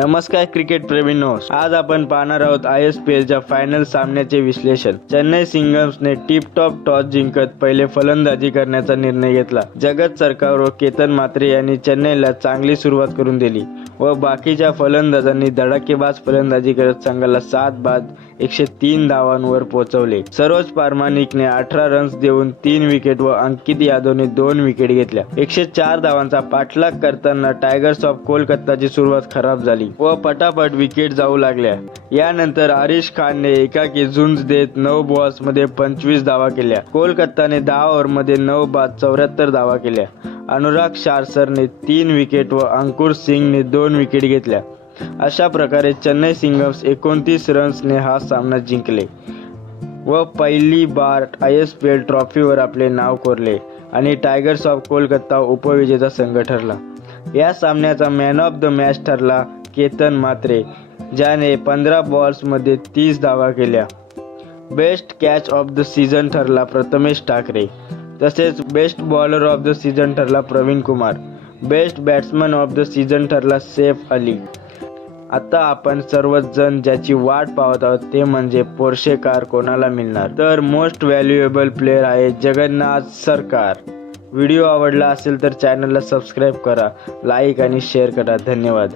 नमस्कार क्रिकेट प्रेमींनो, आज आपण पाहणार आहोत ISPLच्या फायनल सामन्याचे विश्लेषण। चेन्नई किंग्सने टिप टॉप टॉस जिंकत पहिले फलंदाजी करण्याचा निर्णय घेतला। जगत सरकार व केतन म्हात्रे यांनी चेन्नईला चांगली सुरुवात करून दिली व बाकीच्या फलंदाजांनी धडाकेबाज फलंदाजी करत संघाला 7 बाद 103 धावांवर पोहोचवले। सरोज पारमानिकने 18 रन्स देऊन 3 विकेट व अंकित यादवने 2 विकेट घेतल्या। 104 धावांचा पाठलाग करताना टायगर्स ऑफ कोलकाताची सुरुवात खराब झाली व पटापट विकेट जाऊ लागल्या। यानंतर आरिश खानने एकाकी झुंज देत 9 बॉल्समध्ये 25 धावा केल्या। कोलकाताने 10 ओव्हरमध्ये 9 बाद 74 धावा केल्या। अनुराग शार्सरने 3 विकेट व अंकुर सिंगने 2 विकेट घेतल्या। अशा प्रकारे चेन्नई किंग्स 29 रन्सने हा सामना जिंकले व पहिली बार ISPL ट्रॉफीवर आपले नाव कोरले आणि टायगर्स ऑफ कोलकाता उपविजेता संघ ठरला। या सामन्याचा मॅन ऑफ द मॅच ठरला केतन म्हात्रे, ज्याने 15 बॉल्समध्ये 30 धावा केल्या। Best catch of the season ठरला प्रथमेश ठाकरे, तसेच best bowler of the season ठरला Praveen Kumar. Best batsman of the season ठरला सैफ अली। आता आपण सर्वजण ज्याची वाट पाहत आहोत ते म्हणजे पोर्शे कार कोणाला मिळणार, तर मोस्ट व्हॅल्युएबल प्लेयर आहे जगन्नाथ सरकार। व्हिडिओ आवडला असेल तर चॅनलला सबस्क्राईब करा, लाईक आणि शेअर करा। धन्यवाद।